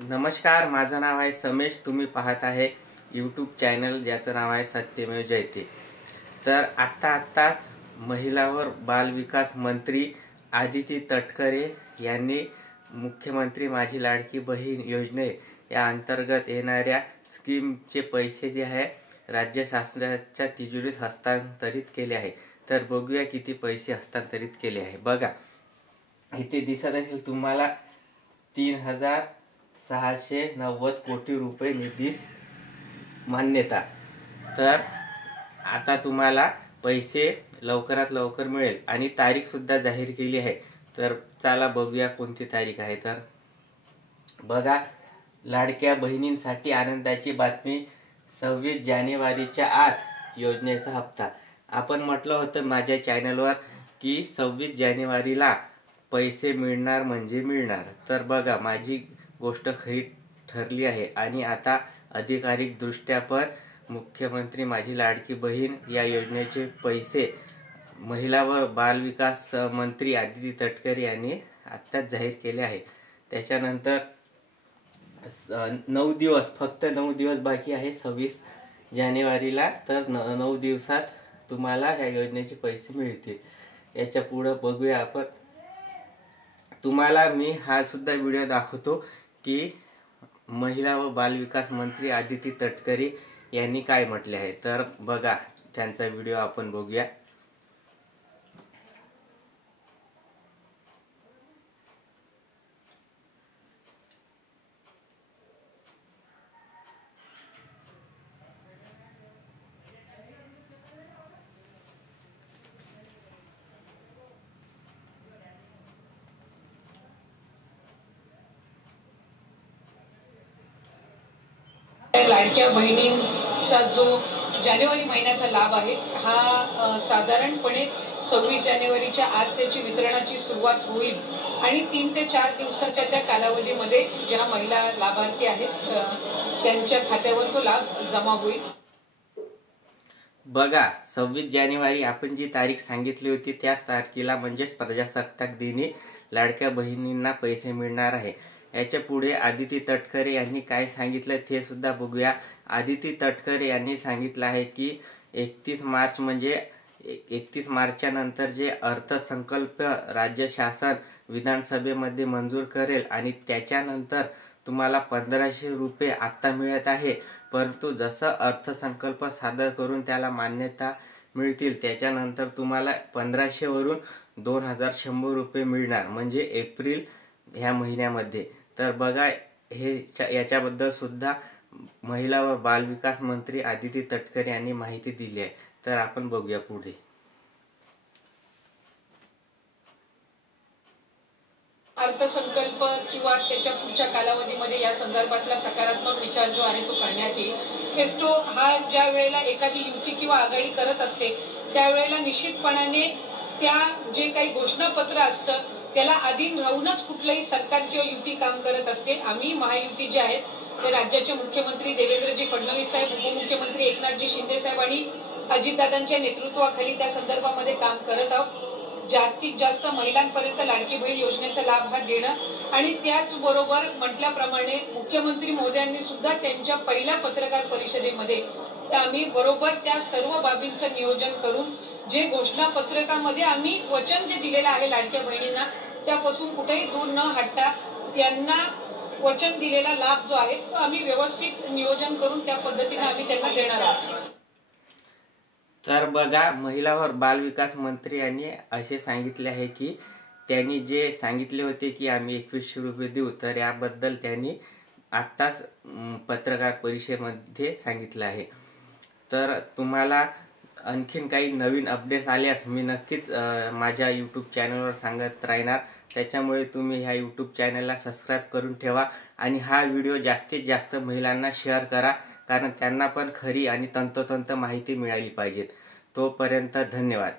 नमस्कार, माझं नाव आहे समेश। तुम्ही पाहत आहे यूट्यूब चॅनल ज्याचं नाव आहे सत्यमेव जयते। तर आत्ताच महिला व बालविकास मंत्री आदिती तटकरे यांनी मुख्यमंत्री माझी लाडकी बहीण योजने या अंतर्गत येणाऱ्या स्कीमचे पैसे जे आहे राज्य शासनाच्या तिजोरीत हस्तांतरित केले आहे। तर बघूया किती पैसे हस्तांतरित केले आहे। बघा, इथे दिसत असेल तुम्हाला 3,690 कोटी रुपये निधीस मान्यता। तर आता तुम्हाला पैसे लवकरात लवकर मिळेल आणि तारीख सुद्धा जाहीर केली आहे। तर चला बघूया कोणती तारीख आहे। तर बघा, लाडक्या बहिणींसाठी आनंदाची बातमी, 26 जानेवारीच्या आत योजनेचा हप्ता। आपण म्हटलं होतं माझ्या चॅनलवर की 26 जानेवारीला पैसे मिळणार म्हणजे मिळणार। तर बघा, माझी गोष्ट खरी ठरली आहे आणि आता अधिकारिक दृष्ट्या पण मुख्यमंत्री माझी लाडकी बहीण या योजनेचे पैसे महिला व बालविकास मंत्री आदिती तटकरे यांनी आत्ताच जाहीर केले आहे। त्याच्यानंतर 9 दिवस, फक्त 9 दिवस बाकी आहे 26 जानेवारीला। तर 9 दिवसात तुम्हाला या योजनेचे पैसे मिळतील। याच्या पुढे बघूया आपण। तुम्हाला मी हा सुद्धा व्हिडिओ दाखवतो की महिला व बालविकास मंत्री आदिती तटकरे यांनी काय म्हटले आहे। तर बघा, त्यांचा व्हिडिओ आपण बघूया। लाडक्या बहिणींचा जो जानेवारी महिन्याचा लाभ आहे हा साधारणपणे 26 जानेवारीच्या आत त्याची वितरणाची सुरुवात होईल आणि 3 ते 4 दिवसाच्या त्या कालावधीमध्ये ज्या महिला लाभार्थी आहेत त्यांच्या खात्यावर तो लाभ जमा होईल। बघा, 26 जानेवारी आपण जी तारीख सांगितली होती त्याच तारखेला म्हणजेच प्रजासत्ताक दिनी लाडक्या बहिणींना पैसे मिळणार आहे। याच्या पुढे आदिती तटकरे यांनी काय सांगितलं ते सुद्धा बघूया। आदिती तटकरे यांनी सांगितलं आहे की 31 मार्च म्हणजे 31 मार्चच्या नंतर जे अर्थसंकल्प राज्य शासन विधानसभेमध्ये मंजूर करेल आणि त्याच्यानंतर तुम्हाला 1500 रुपये आत्ता मिळत आहे, परंतु जसं अर्थसंकल्प सादर करून त्याला मान्यता मिळतील त्याच्यानंतर तुम्हाला 1500 वरून 2100 रुपये मिळणार, म्हणजे एप्रिल ह्या महिन्यामध्ये। तर बघा, हे याच्याबद्दल सुद्धा महिला व बालविकास मंत्री आदिती तटकरे यांनी माहिती दिली आहे। तर आपण बघूया पुढे। अर्थसंकल्प किंवा त्याच्या पुढच्या कालावधीमध्ये या संदर्भातला सकारात्मक विचार जो आहे तो करण्यात येईल। फेस्टो हा ज्या वेळेला एखादी युती किंवा आघाडी करत असते त्यावेळेला निश्चितपणाने त्या जे काही घोषणापत्र असतं त्याला अधीन राहूनच कुठलंही सरकार किंवा युती काम करत असते। आम्ही महायुती जे आहेत ते राज्याचे मुख्यमंत्री देवेंद्रजी फडणवीस साहेब, उपमुख्यमंत्री एकनाथजी शिंदे साहेब आणि अजितदादांच्या नेतृत्वाखाली त्या संदर्भामध्ये काम करत आहोत। जास्तीत जास्त महिलांपर्यंत लाडकी बहीण योजनेचा लाभ हा देणं आणि त्याचबरोबर म्हटल्याप्रमाणे मुख्यमंत्री महोदयांनी सुद्धा त्यांच्या पहिल्या पत्रकार परिषदेमध्ये आम्ही बरोबर त्या सर्व बाबींचं नियोजन करून जे घोषणापत्रकामध्ये आम्ही वचन जे दिलेलं आहे लाडक्या बहिणींना त्यापासून कुठेही दूर न हटता त्यांना वचन दिलेला लाभ जो आहे तो आम्ही व्यवस्थित नियोजन करून त्या पद्धतीने आम्ही त्यांना देणार आहोत। तर बघा, महिला व बालविकास मंत्री यांनी असे सांगितले आहे की त्यांनी जे सांगितले होते की आम्ही 2100 रुपये देऊ, तर याबद्दल त्यांनी आत्ताच पत्रकार परिषदेमध्ये सांगितलं आहे। तर तुम्हाला आणखीन काही नवीन अपडेट्स आल्यास मी नक्कीच माझ्या यूट्यूब चॅनलवर सांगत राहणार। त्याच्यामुळे तुम्ही ह्या यूट्यूब चॅनलला सबस्क्राईब करून ठेवा आणि हा व्हिडिओ जास्तीत जास्त महिलांना शेअर करा, कारण त्यांना पण खरी आणि तंतोतंत माहिती मिळाली पाहिजे। तोपर्यंत धन्यवाद।